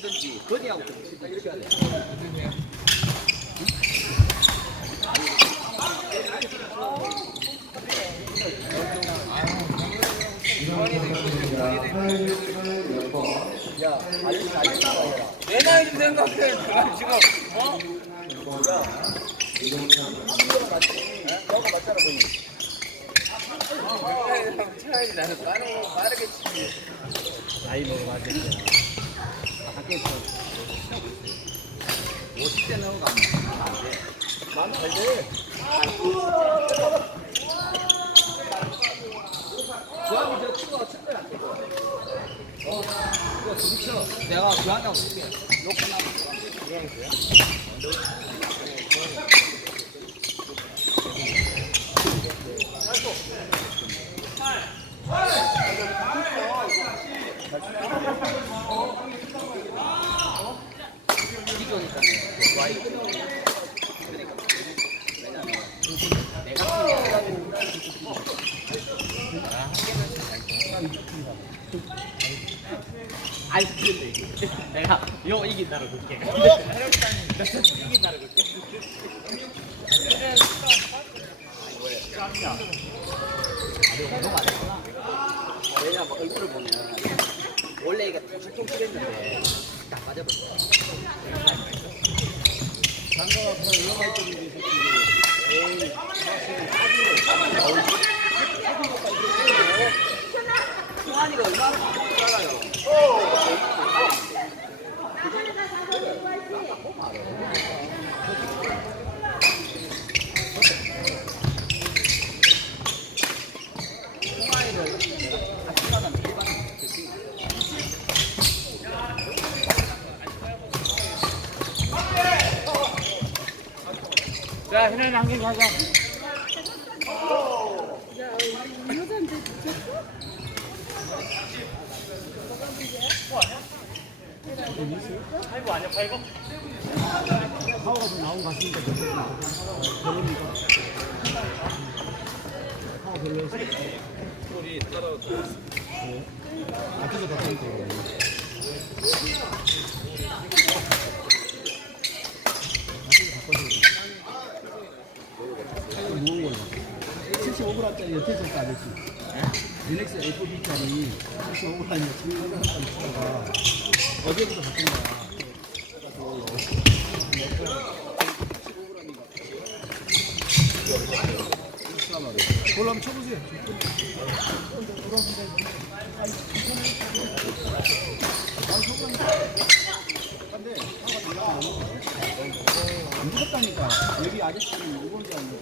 치든지 버디하고 치든지 이렇게 해야 돼. 야, 알지, 알지, 알지. 내 나이 좀 생각해. 내가 지금 어? 너가 맞잖아, 거기. 차라리 나는 빠르게 빠르게 치지. 나이 먹어봐, 됐어. 학교에서 50대 넘어가면 안 돼. 마음 잘 돼. 주한이 저 친구가 친구야, 안 돼. 어, 그거 쳐. 내가 주한이하고 쓸게. 놓고 나면 기존이니까. 와이. 그러니까. 왜냐면 내가 아이 근데 이게 내가 요 이긴다로 볼게. 이긴다로 볼게. 왜냐면 얼굴을 보면 원래 이게 퉁퉁 튀었는데 딱 빠져버려. 장가가 그냥 올라갈 때는 이 새끼 에이 승환이가 얼마나 잘 알아요. 승환이를 아침마다 매일 봤는 가자. 파이브 아니야, 파이브? 파워가 좀 나온 것 같습니다. 별로입니까? 파워 별로였어? 소리 끊고. 모은 걸로. 75g짜리 여태까지 안 했지. 릴렉스 A4B짜리 75g짜리 친구가 어제부터 바꾼 거야. 그걸로 한번 쳐보세요. 안 죽었다니까. 여기 아저씨는 이건 줄 알고.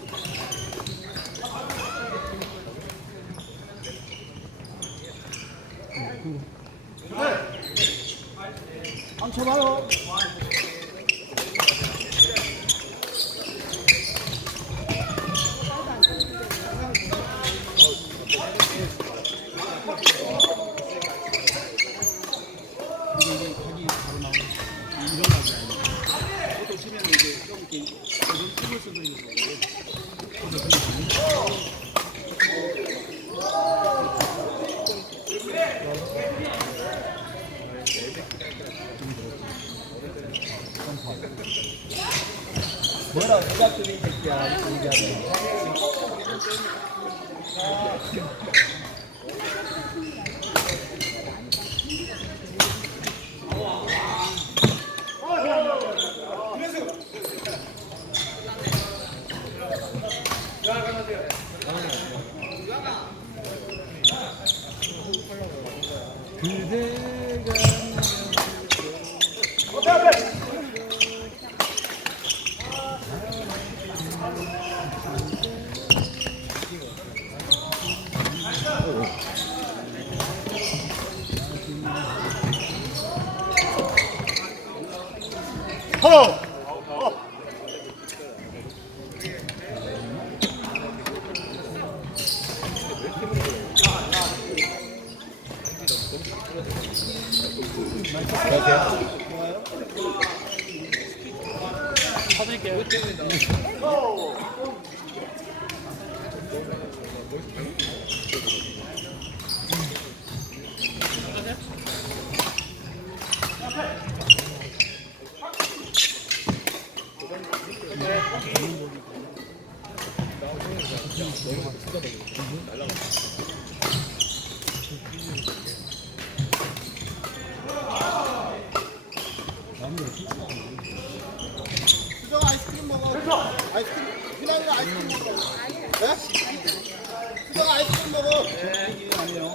한번 쳐 Thank you. 털어! 사드릴게요. 수정 아이스크림 먹어. 아이스크림. 그냥 거 아이스크림 먹어. 네? 그냥 아이스크림 먹어. 네, 이게 아니에요.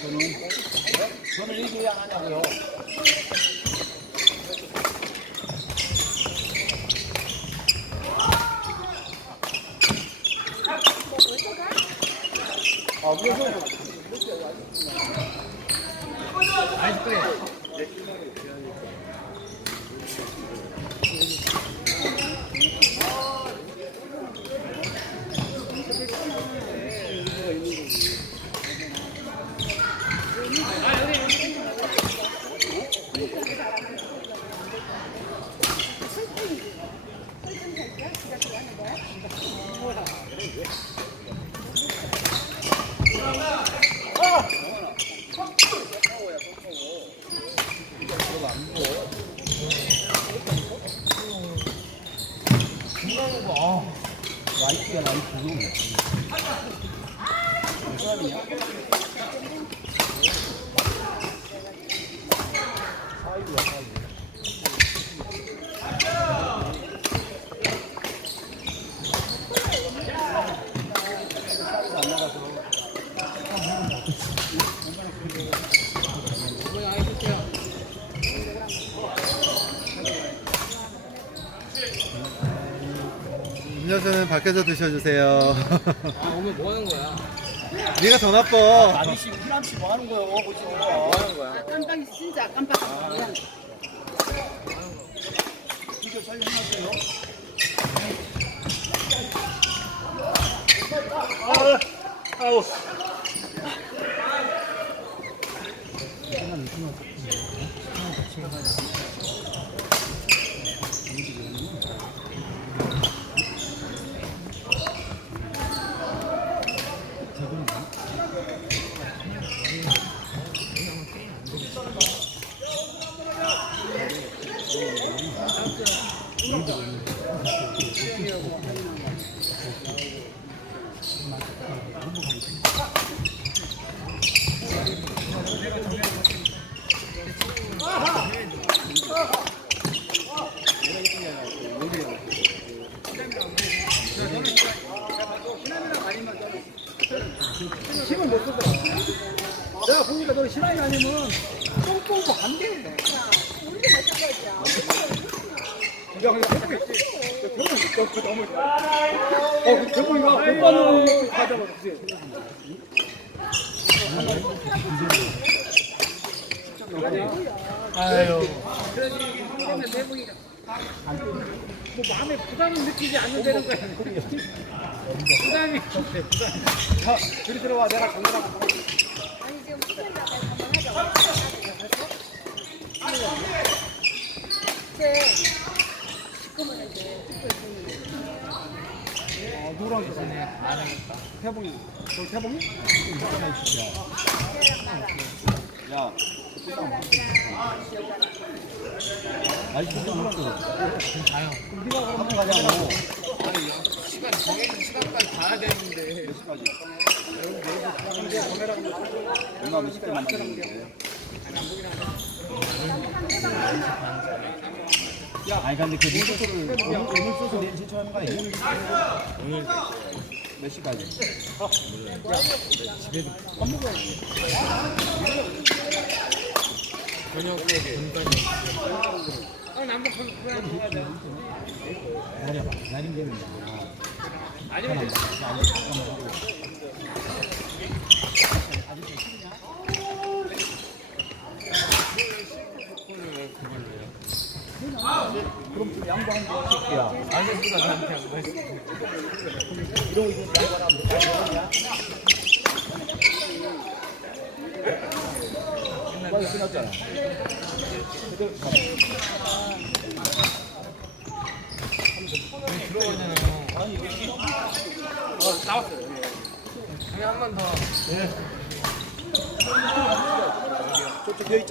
저는 저는 이게 하냐고요. 아, 그래서 아이스크림. 라이트야 라이트. 음 료수는 밖에서 드셔주세요. 아, 오늘 뭐 하는 거야? 네가 더 나빠. 아니 씨, 희람 씨뭐 하는 거야? 뭐 하는 거야? 깜빡이 진짜 깜빡. 그냥 비디오 촬영하세요. 힘을 못 쓰더라. 내가 보니까 너 신앙이 아니면 똥똥도 안 돼. 너 너무. 어, 그 주세요. 아유. 뭐 마음에 부담을 느끼지 않는다는 거야. 부담이 없대, 부담. 자, 둘이 들어와. 내가 전화하고. 아니 지금 시간이 한번 하자. 제 시커먼 이제 어, 누구랑 있어? 안 하겠다. 태봉이. 너 태봉이? 야. 아니 진짜 물었어. 가요. 그럼 네가 그럼 한번 가자고. 아니 시간 정해진 시간까지 가야 되는데 몇 시까지? 얼마 몇 시까지 만나는데? 야, 아니 근데 그 리포트를 오늘 오늘 써서 내일 제출하는 거 아니에요? 오늘 몇 시까지? 한번 그냥 가야 돼. 기다려봐. 기다린 게 있나? 아니면 그럼 좀 양보 한번 할게요. 알겠습니다. 저한테 안 보였어 이러고 이거 양보하면 되냐? 빨리 끝났잖아. 나왔어요. 그냥 한 번 더